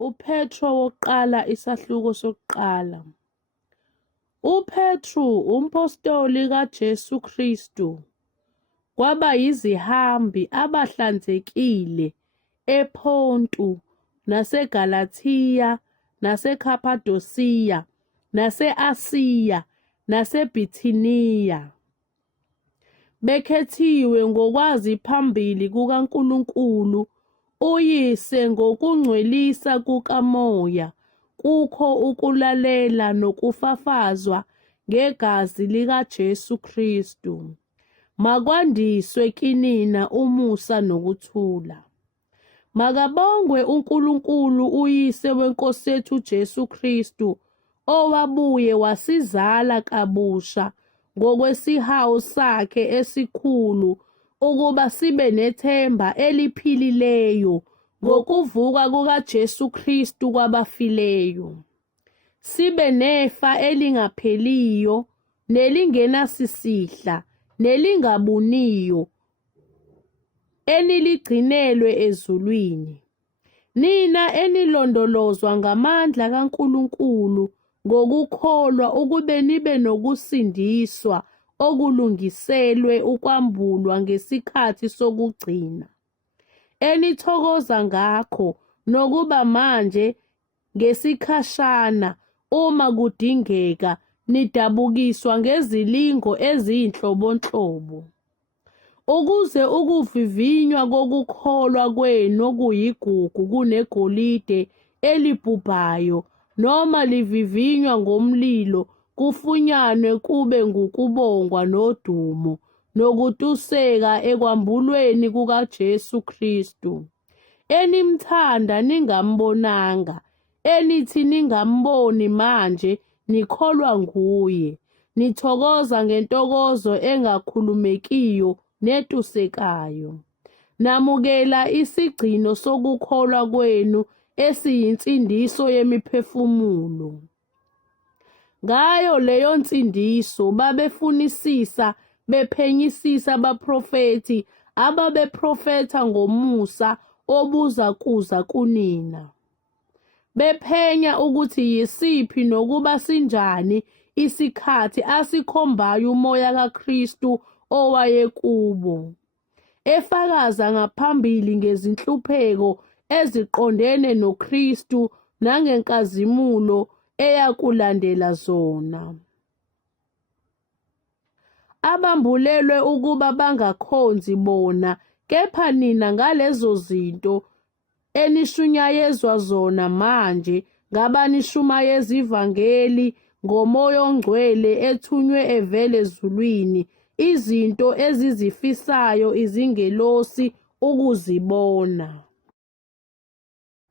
UPetro wokuqala isahluko sokuqala. UPetru, umpostoli kaJesu Kristu, kwaba yizihambi abahlanzekile ePontu naseGalathiya naseKhaphadosiya nase-Asiya naseBhithiniya, bekhethiwe ngokwazi phambili kukaNkulunkulu uYise ngokungcwelisa kukaMoya kukho ukulalela nokufafazwa ngegazi likaJesu Kristu. Makwandiswe kinina umusa nokuthula. Makabongwe uNkulunkulu uYise weNkosi yethu uJesu Kristu, owabuye wasizala kabusha ngokwesihawu sakhe esikhulu ukuba sibe nethemba eliphilileyo ngokuvuka kukaJesu Kristu kwabafileyo, sibe nefa elingapheliyo nelingenasisihla nelingabuniyo eniligcinelwe ezulwini. Nina enilondolozwa ngamandla kaNkulunkulu ngokukholwa ukube nibe nokusindiswa okulungiselwe ukwambulwa ngesikhathi sokugcina, enithokoza ngakho nokuba manje ngesikhashana uma kudingeka nidabukiswa ngezilingo eziyinhlobonhlobo, ukuze ukuvivinywa kokukholwa kwenu okuyigugu kunegolide elibhubhayo noma livivinywa ngomlilo kufunyanwe kube ngukubongwa nodumo nokutuseka ekwambulweni kukaJesu Kristu, enimthanda ningambonanga, enithi ningamboni manje nikholwa nguye, nithokoza ngentokozo engakhulumekiyo netusekayo. Namukela isigcino sokukholwa kwenu esiyinsindiso yemiphefumulo. Ngayo leyo nsindiso babefunisisa bephenyisisa abaprofethi ababeprofetha ngomusa obuza kuza kunina, bephenya ukuthi yisiphi nokuba sinjani isikhathi asikhombayo uMoya kaKristu owayekubo, efakaza ngaphambili ngezinhlupheko eziqondene noKristu nangenkazimulo eyakulandela zona. Abambulelwe ukuba bangakhonzi bona, kepha nina ngalezo zinto enishunyayezwa zona manje ngabanishumayeza ivangeli ngoMoya oNgcwele ethunywe evela ezulwini, izinto ezizifisayo izingelosi ukuzibona.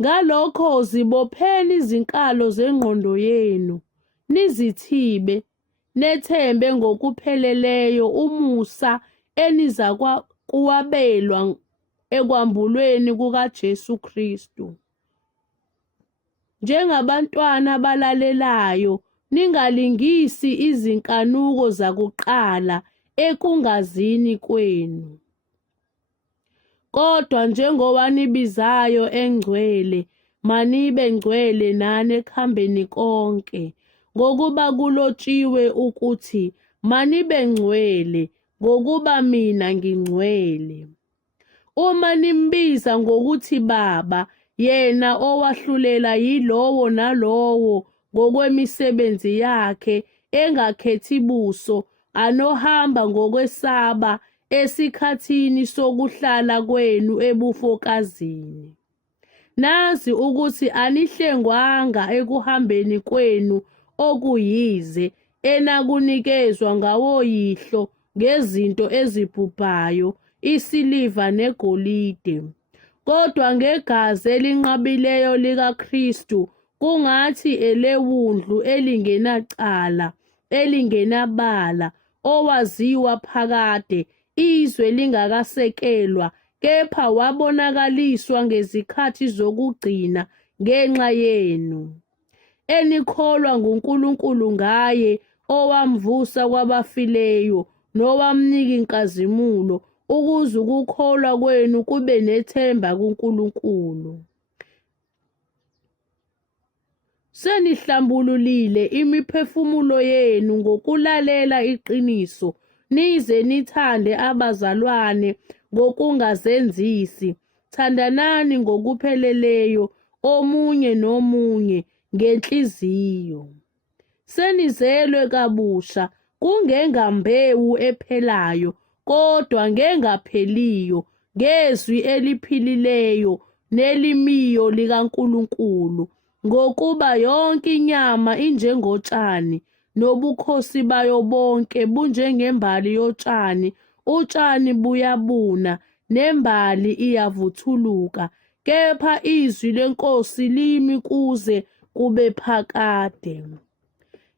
Ngalokho zibopheni izinkalo zengqondo yenu, nizithibe, nethembe ngokupheleleyo umusa enizakuwabelwa ekwambulweni kukaJesu Kristu. Njengabantwana abalalelayo, ningalingisi izinkanuko zakuqala ekungazini kwenu, kodwa njengowanibizayo engcwele, manibe ngcwele nani ekuhambeni konke, ngokuba kulotshiwe ukuthi, manibe ngcwele, ngokuba mina ngingcwele. Uma nimbiza ngokuthi Baba, yena owahlulela yilowo nalowo ngokwemisebenzi yakhe engakhethi buso, anohamba ngokwesaba esikhathini sokuhlala kwenu ebufokazini. Nazi ukuthi anihlengwanga ekuhambeni kwenu okuyize enakunikezwa ngawoyihlo ngezinto ezibhubhayo, isiliva negolide, kodwa ngegazi elinqabileyo likaKristu, kungathi elewundlu elingenacala, elingenabala, owaziwa phakade, izwe lingakasekelwa, kepha wabonakaliswa ngezikhathi zokugcina ngenxa yenu, enikholwa nguNkulunkulu ngaye, owamvusa kwabafileyo, nowamnika inkazimulo, ukuze ukukholwa kwenu kube nethemba kuNkulunkulu. senihlambululile imiphefumulo yenu ngokulalela iqiniso, nize nithande abazalwane ngokungazenzisi. Thandanani ngokupheleleyo omunye nomunye ngenhliziyo. Senizelwe kabusha, kungengambewu ephelayo, kodwa ngengapheliyo, ngezwi eliphilileyo nelimiyo likaNkulunkulu, ngokuba yonke inyama injengotshani, nobukhosi bayo bonke bunjengembali yotshani. Utshani buyabuna, nembali iyavuthuluka, kepha izwi leNkosi limi kuze kube phakade.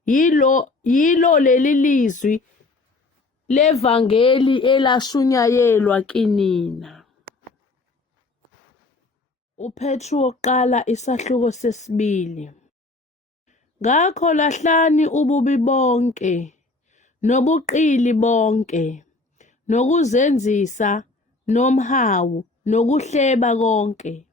Yilo leli lizwi levangeli elashunyayelwa kinina. UPetru wokuqala isahluko 2. Ngakho lahlani ububi bonke, nobuqili bonke, nokuzenzisa, nomhawu, nokuhleba konke.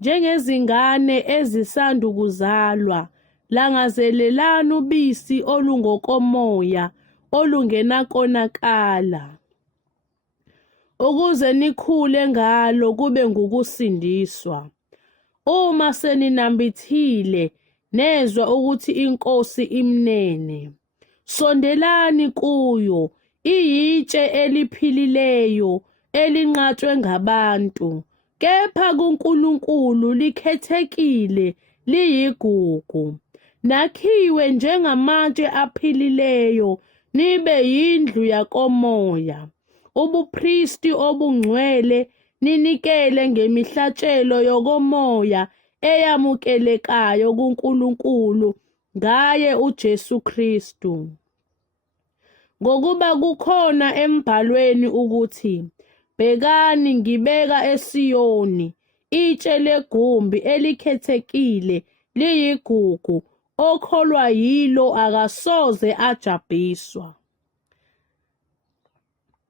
Njengezingane ezisandukuzalwa, langazelelani ubisi olungokomoya, olungenakonakala, ukuze nikhule ngalo kube ngukusindiswa. Uma seninambithile, nezwa ukuthi iNkosi imnene, sondelani kuyo, iyitshe eliphilileyo, elinqatshwe ngabantu, kepha kuNkulunkulu likhethekile, liyigugu. Nakhiwe njengamatshe aphilileyo, nibe yindlu yakomoya, ubupristi obungcwele, ninikele ngemihlatshelo yokomoya eyamukelekayo kuNkulunkulu ngaye uJesu Kristu. Ngokuba kukhona embhalweni ukuthi, bhekani ngibeka eSiyoni itshe legumbi elikhethekile, liyigugu, okholwa yilo akasoze ajabhiswa.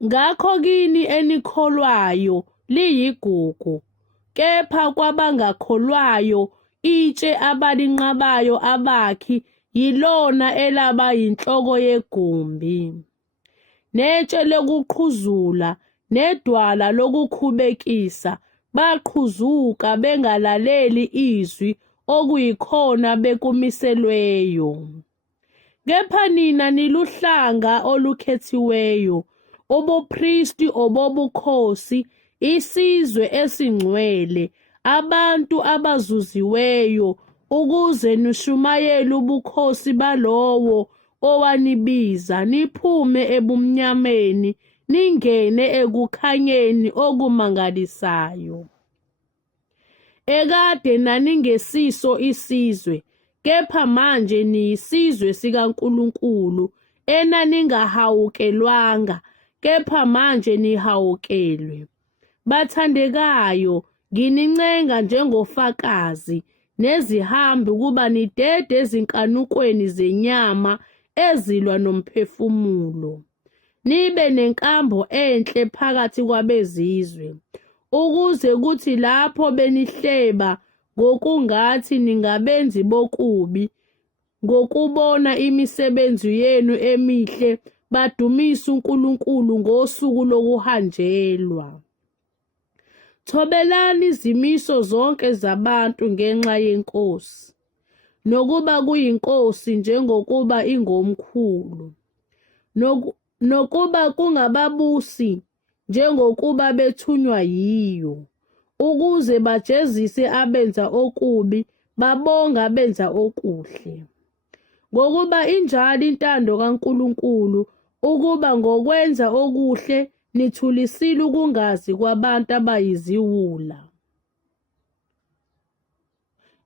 Ngakho kini enikholwayo liyigugu, kepha kwabangakholwayo itshe abalinqabayo abakhi yilona elaba yinhloko yegumbi. Netshe lokuqhuzula nedwala lokukhubekisa baqhuzuka bengalaleli izwi okuyikhona bekumiselweyo. Kepha nina niluhlanga olukhethiweyo, ubupristi obobukhosi, isizwe esingcwele, abantu abazuziweyo, ukuze nishumayele ubukhosi balowo owanibiza, niphume ebumnyameni ningene ekukhanyeni okumangalisayo. Ekade naningesiso isizwe, kepha manje niyisizwe sikaNkulunkulu, enaningahawukelwanga, kepha manje nihawukelwe. Bathandekayo, nginincenga njengofakazi nezihambi ukuba nidede ezinkanukweni zenyama ezilwa nomphefumulo, nibe nenkambo enhle phakathi kwabezizwe, ukuze kuthi lapho benihleba ngokungathi ningabenzi bokubi, ngokubona imisebenzi yenu emihle, badumise uNkulunkulu ngosuku lokuhanjelwa. Thobelani izimiso zonke zabantu ngenxa yeNkosi, nokuba kuyinkosi njengokuba ingomkhulu, nokuba kungababusi njengokuba bethunywa yiyo, ukuze bajezise abenza okubi, babonge abenza okuhle. Ngokuba injalo intando kaNkulunkulu, ukuba ngokwenza okuhle nithulisile ukungazi kwabantu abayiziwula.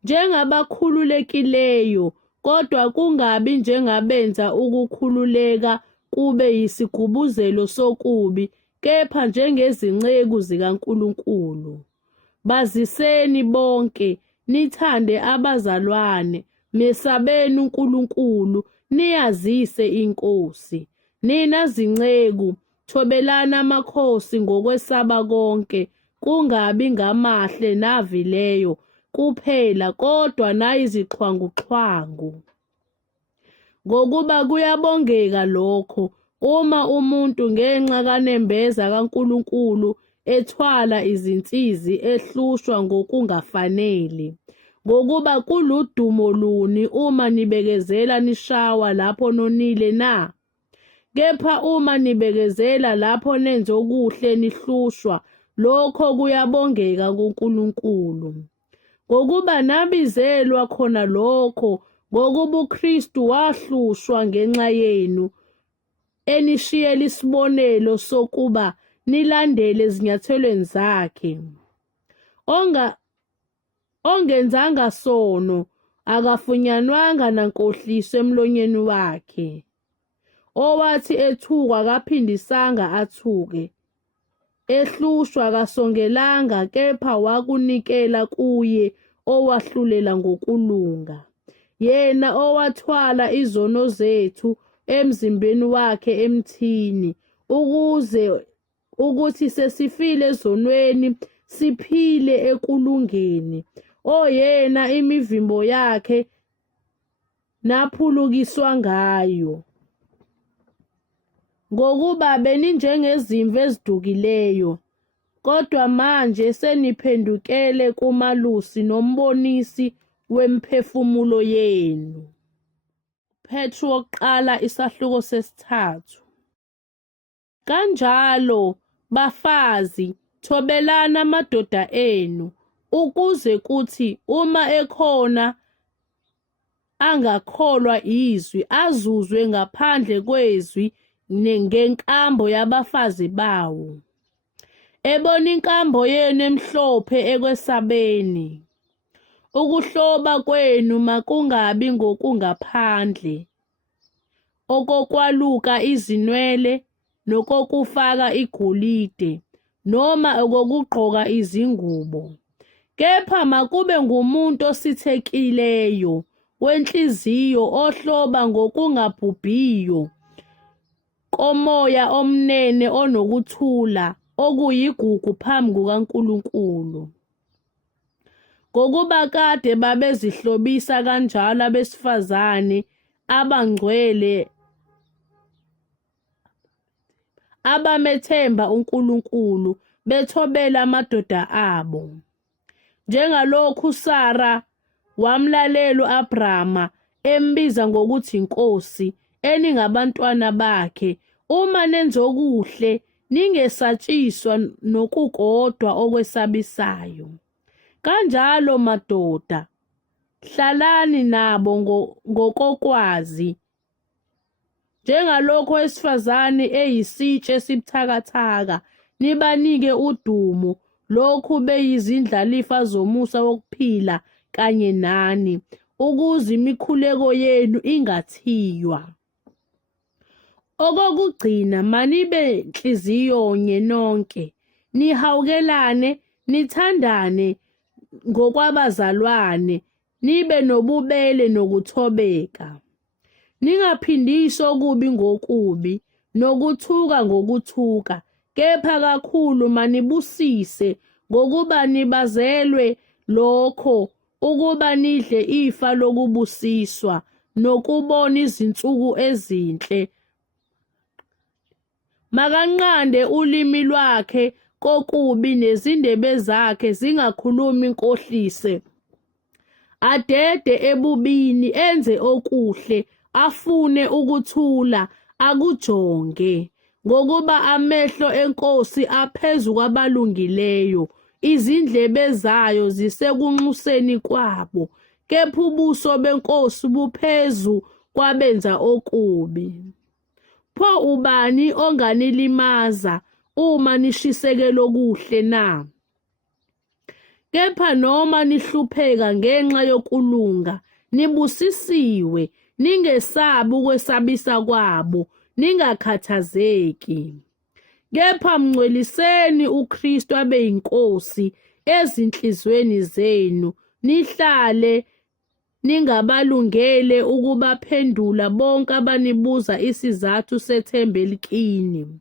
Njengabakhululekileyo, kodwa kungabi njengabenza ukukhululeka kube yisigubuzelo sokubi, kepha njengezinceku zikaNkulunkulu. Baziseni bonke, nithande abazalwane, mesabeni uNkulunkulu, niyazise iNkosi. Nina zinceku, thobelani amakhosi ngokwesaba konke, kungabi ngamahle navileyo, kuphela kodwa nayizixhwanguxhwangu. Ngokuba kuyabongeka lokho uma umuntu ngenxa kanembeza kaNkulunkulu ethwala izinsizi ehlushwa ngokungafanele. Ngokuba kuludumo luni uma nibekezela nishawa lapho nonile na? Kepha uma nibekezela lapho nenze okuhle nihlushwa, lokho kuyabongeka kuNkulunkulu. Ngokuba nabizelwa khona lokho, ngokuba uKristu wahlushwa ngenxa yenu, enishiyela isibonelo sokuba nilandele ezinyathelweni zakhe. Ongenzanga sono, akafunyanwanga nankohliso emlonyeni wakhe. Owathi ethukwa kaphindisanga athuke, ehlushwa kasongelanga, kepha wakunikela kuye owahlulela ngokulunga. Yena owathwala izono zethu emzimbeni wakhe emthini, ukuthi sesifile ezonweni siphile ekulungeni. Oyena imivimbo yakhe naphulukiswa ngayo. Ngokuba beninjengezimvu ezidukileyo, kodwa manje seniphendukele kumalusi nombonisi wemphefumulo yenu. Petru 1:3. Kanjalo, bafazi, thobelani amadoda enu, ukuze kuthi uma ekhona angakholwa izwi azuzwe ngaphandle kwezwi ngenkambo yabafazi bawo. Ebona inkambo yenu emhlophe ekwesabeni. Ukuhloba kwenu makungabi ngokungaphandle, okokwaluka izinwele, nokokufaka igolide, noma okokugqoka izingubo. Kepha makube ngumuntu osithekileyo, wenhliziyo, ohloba ngokungabhubhiyo, komoya omnene onokuthula, okuyigugu phambi kukaNkulunkulu. Ngokuba kade babezihlobisa kanjalo abesifazane abangcwele abamethemba uNkulunkulu, bethobela amadoda abo. Njengalokhu uSara wamlalela u-Abrahama, embiza ngokuthi inkosi, eningabantwana bakhe, uma nenze okuhle, ningesatshiswa nokukodwa okwesabisayo. Kanjalo madoda, hlalani nabo ngokokwazi, njengalokhu owesifazane eyisitshe esibuthakathaka, nibanike udumo, lokhu beyizindlalifa zomusa wokuphila kanye nani, ukuze imikhuleko yenu ingathiywa. Okokugcina, manibe nhliziyonye nonke, nihawukelane, nithandane ngokwabazalwane, nibe nobubele nokuthobeka. Ningaphindisi okubi ngokubi, nokuthuka ngokuthuka, kepha kakhulu manibusise, ngokuba nibazelwe lokho, ukuba nidle ifa lokubusiswa, nokubona izinsuku ezinhle. Makanqande ulimi lwakhe kokubi, nezindebe zakhe zingakhulumi inkohlise. Adede ebubini, enze okuhle, afune ukuthula, akujonge. Ngokuba amehlo enkosi aphezu kwabalungileyo, izindlebe zayo zisekunxuseni kwabo, kepha ubuso benkosi buphezu kwabenza okubi. Pho ubani onganilimaza uma nishisekela okuhle na? Kepha noma nihlupheka ngenxa yokulunga, nibusisiwe, ningesabi ukwesabisa kwabo, ningakhathazeki. Kepha mngcweliseni uKristu abe yinkosi ezinhlizweni zenu, nihlale ningabalungele ukubaphendula bonke abanibuza isizathu sethemba elikini.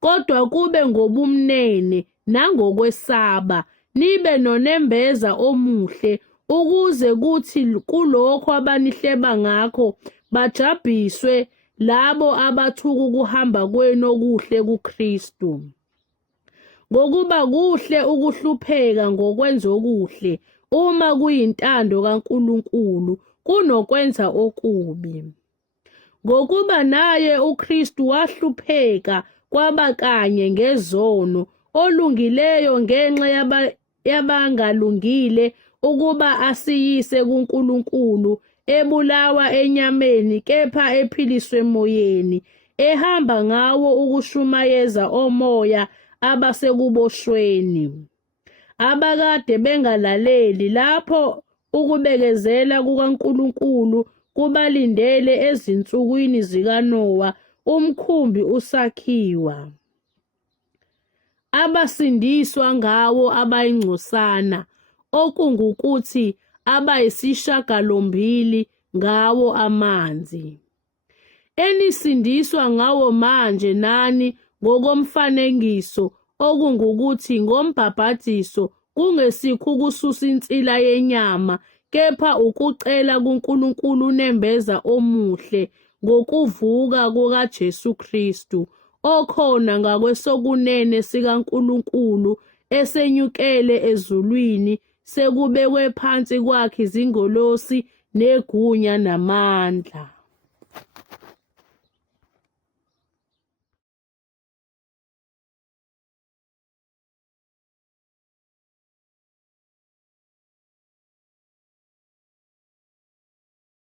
Kodwa kube ngobumnene nangokwesaba, nibe nonembeza omuhle, ukuze kuthi kulokho abanihleba ngakho bajabhiswe labo abathuka ukuhamba kwenu okuhle kuKristu. Ngokuba kuhle ukuhlupheka ngokwenza okuhle uma kuyintando kaNkulunkulu kunokwenza okubi. Ngokuba naye uKristu wahlupheka kwabakanye ngezono olungileyo ngenxa yabangalungile ukuba asiyise kuNkulunkulu, ebulawa enyameni kepha ephiliswe emoyeni, ehamba ngawo ukushumayeza omoya abasekuboshweni, abakade bengalaleli lapho ukubekezela kukaNkulunkulu kubalindele ezinsukwini zikaNowa umkhumbi usakhiwa, abasindiswa ngawo abayingcosana, okungukuthi abayisishiyagalombili ngawo amanzi, enisindiswa ngawo manje nani ngokomfanekiso, okungukuthi ngombhaphathiso, kungesikho ukususa insila yenyama, kepha ukucela kuNkulunkulu unembeza omuhle ngokuvuka kukaJesu Kristu, okhona ngakwesokunene sikaNkulunkulu, esenyukele ezulwini, sekubekwe phansi kwakhe izingolosi negunya namandla.